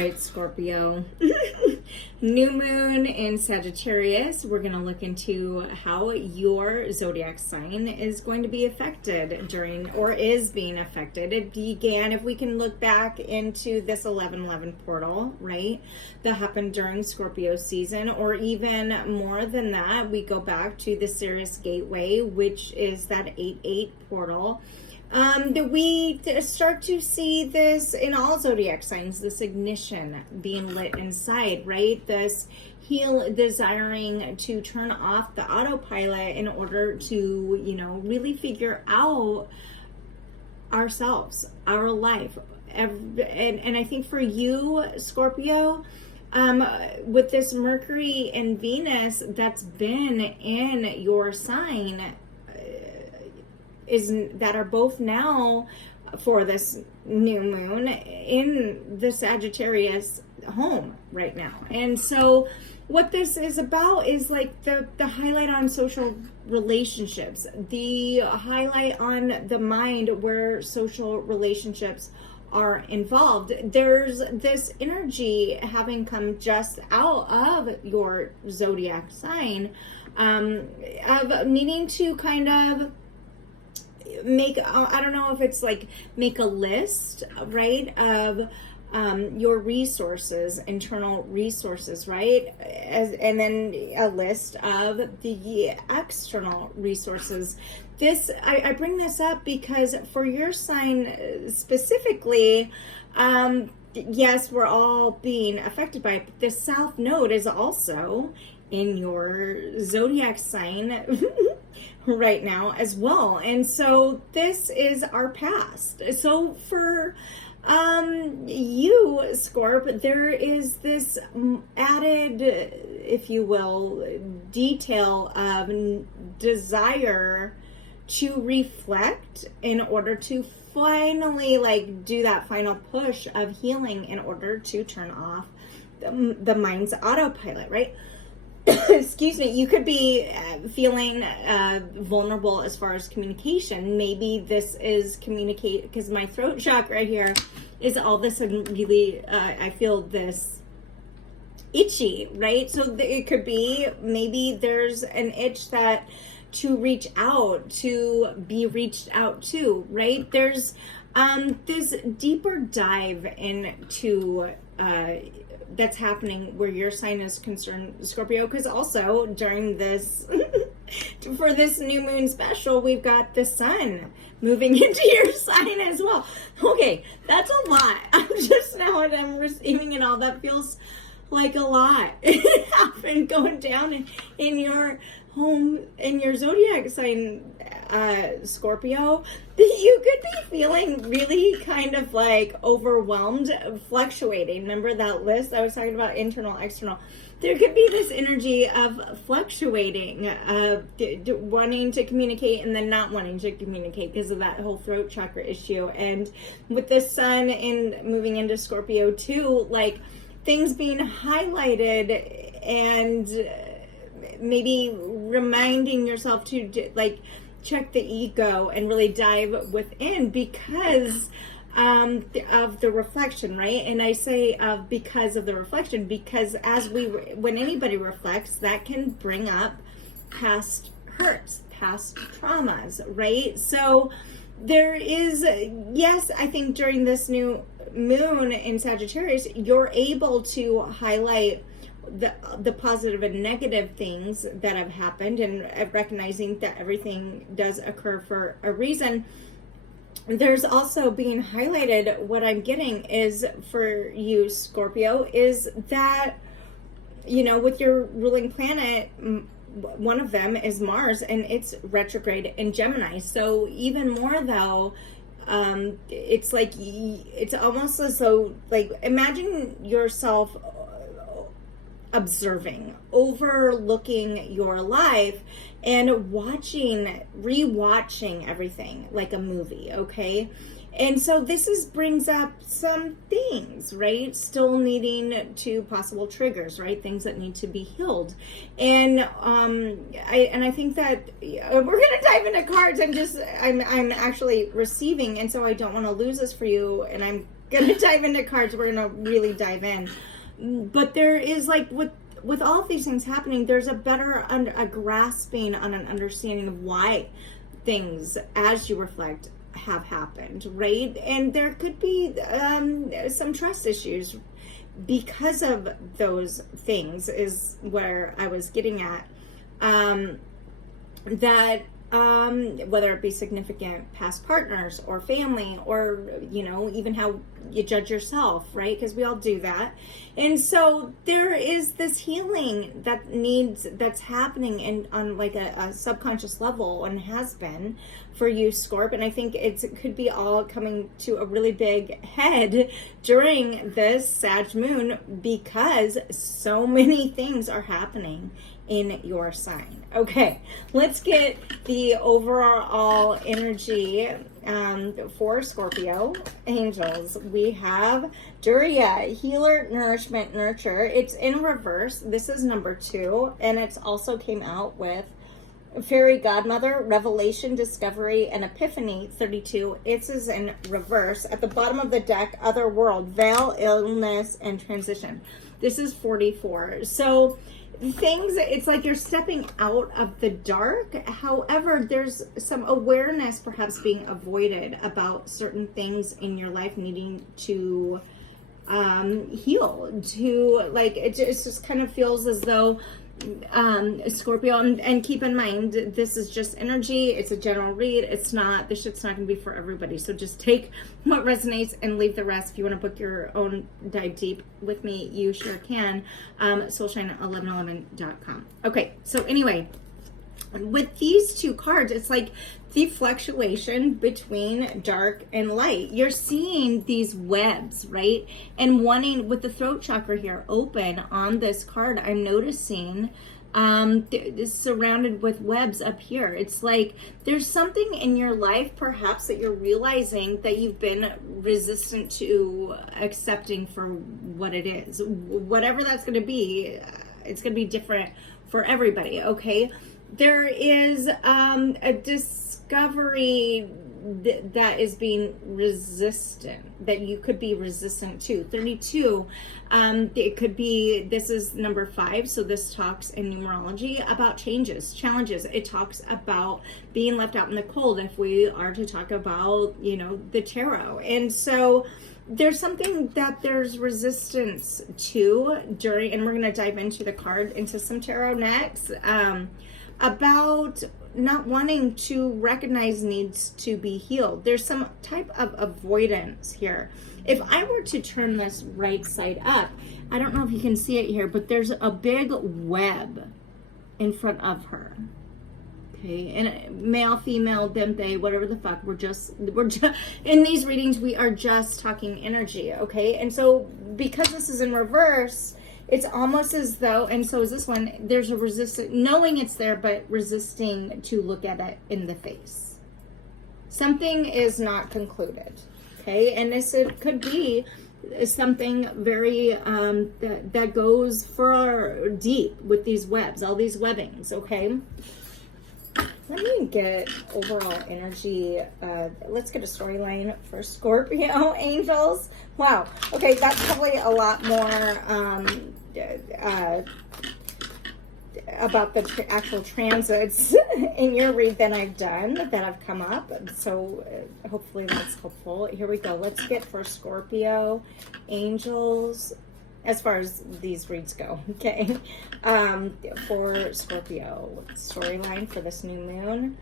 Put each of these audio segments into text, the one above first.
Right, Scorpio. New moon in Sagittarius. We're going to look into how your zodiac sign is going to be affected during, or is being affected. It began, if we can look back into this 11/11 portal, right, that happened during Scorpio season, or even more than that, we go back to the Sirius Gateway, which is that 8/8 portal. We start to see this in all zodiac signs, this ignition being lit inside, right? This desiring to turn off the autopilot in order to, really figure out ourselves, our life. And I think for you, Scorpio, with this Mercury and Venus that's been in your sign, that are both now for this new moon in the Sagittarius home right now. And so what this is about is like the highlight on social relationships, the highlight on the mind where social relationships are involved. There's this energy having come just out of your zodiac sign, of needing to kind of make, I don't know if it's like make a list, right, of your resources, internal resources, right, and then a list of the external resources. I bring this up because for your sign specifically, yes, we're all being affected by it, but the South Node is also in your zodiac sign right now as well. And so this is our past. So for you, Scorp, there is this added, if you will, detail of desire to reflect in order to finally do that final push of healing in order to turn off the mind's autopilot, right? Excuse me, you could be feeling vulnerable as far as communication. Maybe this is communicate, because my throat chakra right here is all of a sudden really, I feel this itchy, right? So it could be, maybe there's an itch that to reach out, to be reached out to, right? There's this deeper dive into that's happening where your sign is concerned, Scorpio, because also during this for this new moon special, we've got the sun moving into your sign as well. Okay, that's a lot. I'm just now and I'm receiving it all. That feels like a lot happened going down in your home, in your zodiac sign, Scorpio. You could be feeling really kind of like overwhelmed, fluctuating. Remember that list I was talking about, internal, external? There could be this energy of fluctuating, wanting to communicate and then not wanting to communicate because of that whole throat chakra issue. And with the sun moving into Scorpio too, like things being highlighted and maybe reminding yourself to check the ego and really dive within because of the reflection, right? And I say because of the reflection, because when anybody reflects, that can bring up past hurts, past traumas, right? So there is, yes, I think during this new moon in Sagittarius, you're able to highlight the positive and negative things that have happened, and recognizing that everything does occur for a reason. There's also being highlighted, what I'm getting is for you, Scorpio, is that, with your ruling planet, one of them is Mars, and it's retrograde in Gemini. So even more though, it's like, it's almost as though, imagine yourself observing, overlooking your life and rewatching everything like a movie, okay? And so this brings up some things, right? Still needing to possible triggers, right? Things that need to be healed. And I think that we're gonna dive into cards. I'm actually receiving, and so I don't want to lose this for you. And I'm gonna dive into cards. We're gonna really dive in. But there is, like, with all of these things happening, there's a better a grasping on an understanding of why things, as you reflect, have happened, right? And there could be some trust issues because of those things, is where I was getting at. That whether it be significant past partners or family, or, you know, even how you judge yourself, right? Because we all do that. And so there is this healing that's happening on like a subconscious level, and has been for you, Scorp. And I think it could be all coming to a really big head during this Sag moon, because so many things are happening in your sign. Okay, let's get the overall energy for Scorpio angels. We have Durya, healer, nourishment, nurture. It's in reverse. This is number 2, and it's also came out with Fairy Godmother, Revelation, Discovery, and Epiphany 32. It is in reverse. At the bottom of the deck, Other World, Veil, Illness, and Transition. This is 44. So things, it's like you're stepping out of the dark. However, there's some awareness perhaps being avoided about certain things in your life needing to heal, to, like, it just kind of feels as though Scorpio, and keep in mind, this is just energy. It's a general read. It's not, this shit's not gonna be for everybody, so just take what resonates and leave the rest. If you want to book your own dive deep with me, you sure can. Soulshine1111.com. Okay, so anyway, with these two cards, it's like the fluctuation between dark and light. You're seeing these webs, right? And wanting, with the throat chakra here open on this card, I'm noticing surrounded with webs up here. It's like there's something in your life perhaps that you're realizing that you've been resistant to accepting for what it is. Whatever that's going to be, it's going to be different for everybody, okay? There is a discovery that is being resistant, that you could be resistant to. 32, it could be, this is number 5, so this talks in numerology about changes, challenges. It talks about being left out in the cold, if we are to talk about, you know, the tarot. And so there's something that there's resistance to during, and we're going to dive into the card, into some tarot next, about not wanting to recognize needs to be healed. There's some type of avoidance here. If I were to turn this right side up, I don't know if you can see it here, but there's a big web in front of her. Okay, and male, female, them, they, whatever the fuck, we're just in these readings, we are just talking energy, okay? And so because this is in reverse, it's almost as though, and so is this one, there's a resistance, knowing it's there, but resisting to look at it in the face. Something is not concluded, okay? And this, it could be something very, that goes for deep with these webs, all these webbings, okay? Let me get overall energy. Let's get a storyline for Scorpio angels. Wow. Okay, that's probably a lot more about the actual transits in your read than I've done, that have come up. So hopefully that's helpful. Here we go. Let's get for Scorpio angels, as far as these reads go, okay? For Scorpio, storyline for this new moon.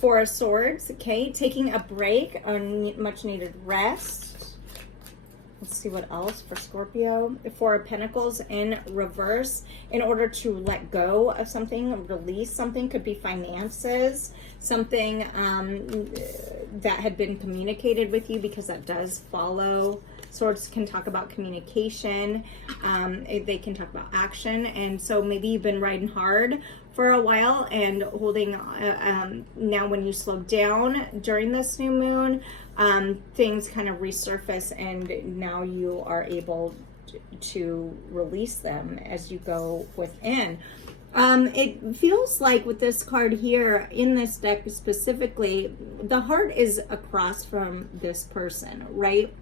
Four of Swords, okay? Taking a break on much needed rest. Let's see what else for Scorpio. Four of Pentacles in reverse, in order to let go of something, release something. Could be finances, something that had been communicated with you, because that does follow. Swords can talk about communication. They can talk about action. And so maybe you've been riding hard for a while and holding, now when you slow down during this new moon, things kind of resurface, and now you are able to release them as you go within. It feels like with this card here in this deck specifically, the heart is across from this person, right?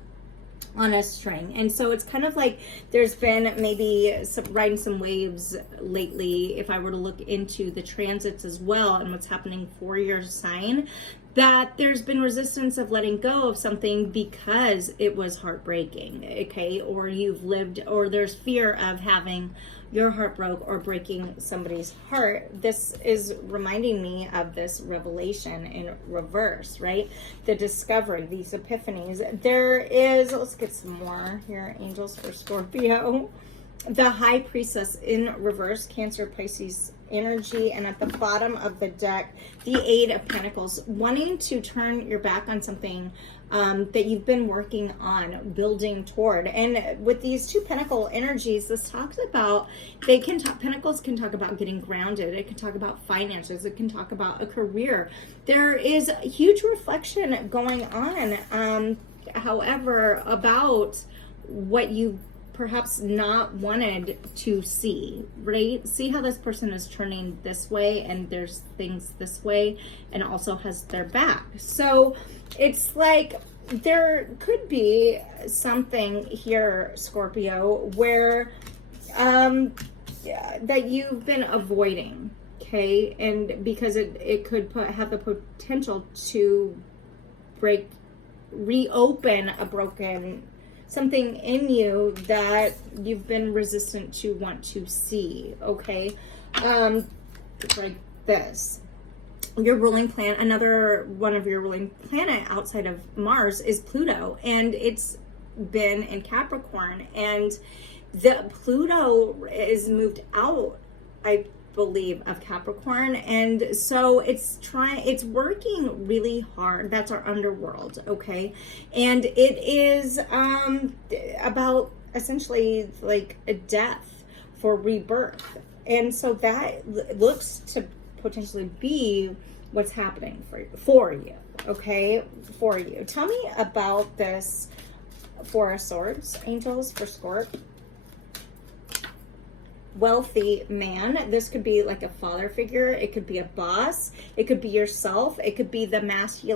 on a string. And so it's kind of like there's been maybe riding some waves lately, if I were to look into the transits as well and what's happening for your sign, that there's been resistance of letting go of something because it was heartbreaking, okay? Or you've lived, or there's fear of having your heart broke or breaking somebody's heart. This is reminding me of this revelation in reverse, right? The discovery, these epiphanies. There is, let's get some more here, angels for Scorpio. The High Priestess in reverse, Cancer, Pisces energy, and at the bottom of the deck, the Eight of Pentacles, wanting to turn your back on something that you've been working on, building toward. And with these two pentacle energies, this talks about, pentacles can talk about getting grounded. It can talk about finances. It can talk about a career. There is a huge reflection going on, however, about what you perhaps not wanted to see, right? See how this person is turning this way and there's things this way and also has their back. So it's like there could be something here, Scorpio, where that you've been avoiding, okay? And because it could have the potential to reopen a broken something in you that you've been resistant to want to see, okay? Like this. Your ruling planet, another one of your ruling planet outside of Mars is Pluto, and it's been in Capricorn, and the Pluto is moved out, I believe, of Capricorn, and so it's working really hard. That's our underworld, okay? And it is about essentially like a death for rebirth, and so that looks to potentially be what's happening for you, okay? For you. Tell me about this Four of Swords, angels for Scorp. Wealthy man. This could be like a father figure. It could be a boss. It could be yourself. It could be the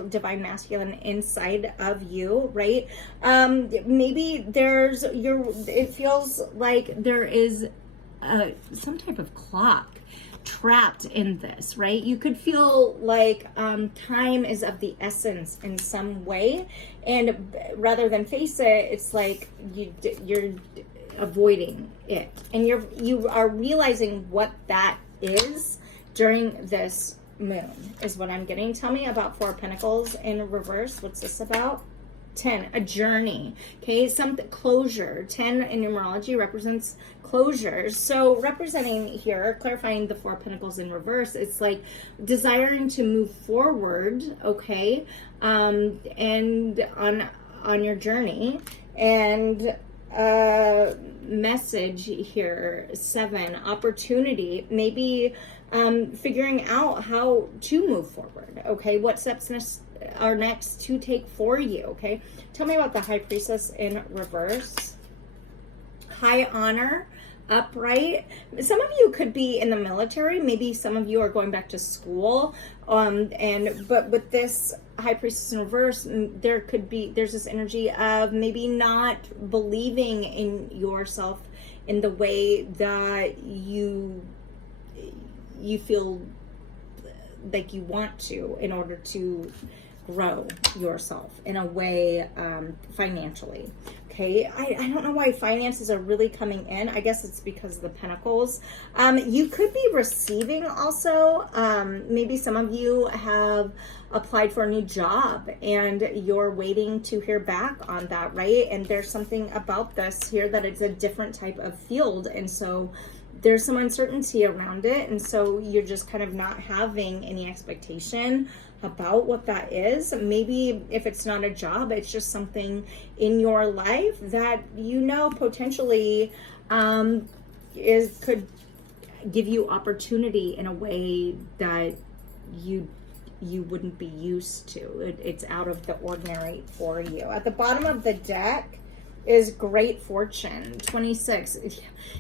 divine masculine inside of you, right? Maybe it feels like there is some type of clock trapped in this, right? You could feel like time is of the essence in some way, and rather than face it, it's like you're avoiding it, and you are realizing what that is during this moon is what I'm getting. Tell me about Four of Pentacles in reverse. What's this about? 10, a journey, okay? Something, closure. 10 in numerology represents closure. So representing here, clarifying the Four of Pentacles in reverse, it's like desiring to move forward, okay? And on your journey, and message here, 7, opportunity, maybe figuring out how to move forward, okay? What steps are next to take for you, okay? Tell me about the High Priestess in reverse. High honor, upright. Some of you could be in the military. Maybe some of you are going back to school. But with this High Priestess in reverse, there's this energy of maybe not believing in yourself in the way that you feel like you want to, in order to grow yourself in a way financially, okay? I don't know why finances are really coming in. I guess it's because of the Pentacles. You could be receiving also. Maybe some of you have applied for a new job and you're waiting to hear back on that, right? And there's something about this here that it's a different type of field, and so there's some uncertainty around it, and so you're just kind of not having any expectation about what that is. Maybe if it's not a job, it's just something in your life that potentially could give you opportunity in a way that you wouldn't be used to. It's out of the ordinary for you. At the bottom of the deck, is great fortune. 26.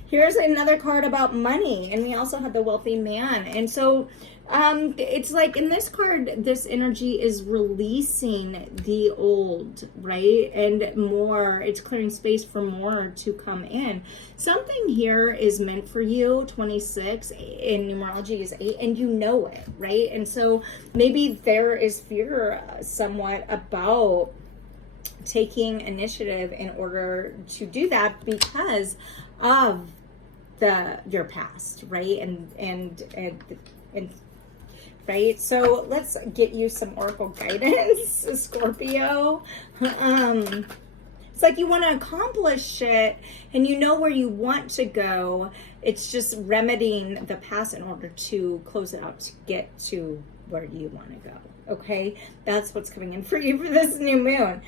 Here's another card about money. And we also have the wealthy man. And so it's like in this card, this energy is releasing the old, right? And more, it's clearing space for more to come in. Something here is meant for you. 26 in numerology is 8, and you know it, right? And so maybe there is fear somewhat about taking initiative in order to do that because of your past, right? And right? So let's get you some oracle guidance, Scorpio. It's like you want to accomplish it and you know where you want to go. It's just remedying the past in order to close it out to get to where you want to go. Okay, that's what's coming in for you for this new moon.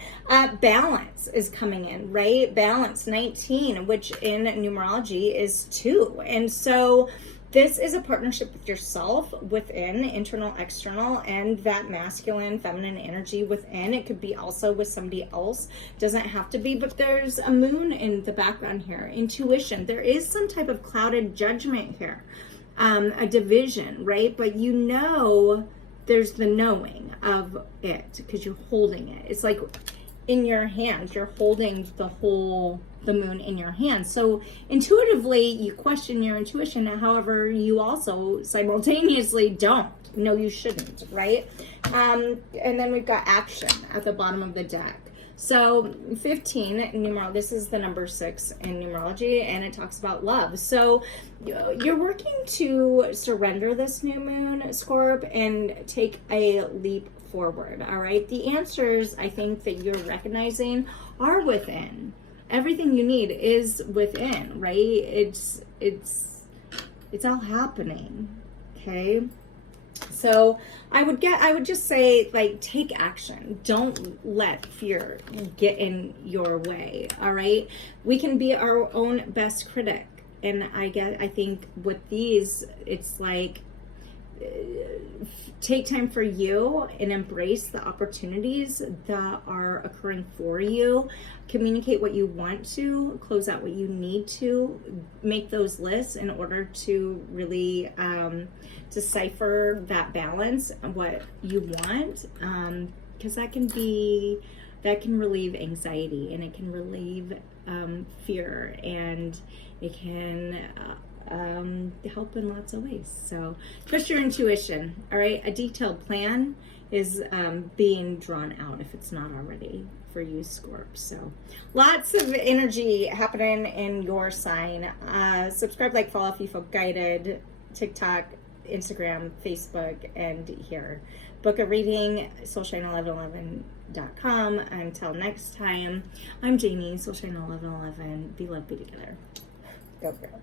Balance is coming in, right? Balance 19, which in numerology is 2. And so this is a partnership with yourself within, internal, external, and that masculine, feminine energy within. It could be also with somebody else. Doesn't have to be, but there's a moon in the background here. Intuition. There is some type of clouded judgment here. A division, right? But you know there's the knowing of it because you're holding it. It's like in your hands. You're holding the moon in your hands. So intuitively, you question your intuition. However, you also simultaneously don't. No, you shouldn't, right? And then we've got action at the bottom of the deck. So 15 numeral, this is the number 6 in numerology, and it talks about love. So you're working to surrender this new moon, Scorp, and take a leap forward. All right. The answers I think that you're recognizing are within. Everything you need is within, right? It's all happening. Okay. So I would just say, like, take action. Don't let fear get in your way. All right. We can be our own best critic. And I think with these, it's like, take time for you and embrace the opportunities that are occurring for you. Communicate what you want to, close out what you need to, make those lists in order to really decipher that balance and what you want, because that can relieve anxiety, and it can relieve fear, and it can help in lots of ways. So trust your intuition. All right. A detailed plan is being drawn out if it's not already for you, Scorp. So lots of energy happening in your sign. Subscribe, like, follow if you feel guided. TikTok, Instagram, Facebook, and here. Book a reading, soulshine1111.com. Until next time, I'm Jamie, Soulshine1111. Be loved, be together. Go girl.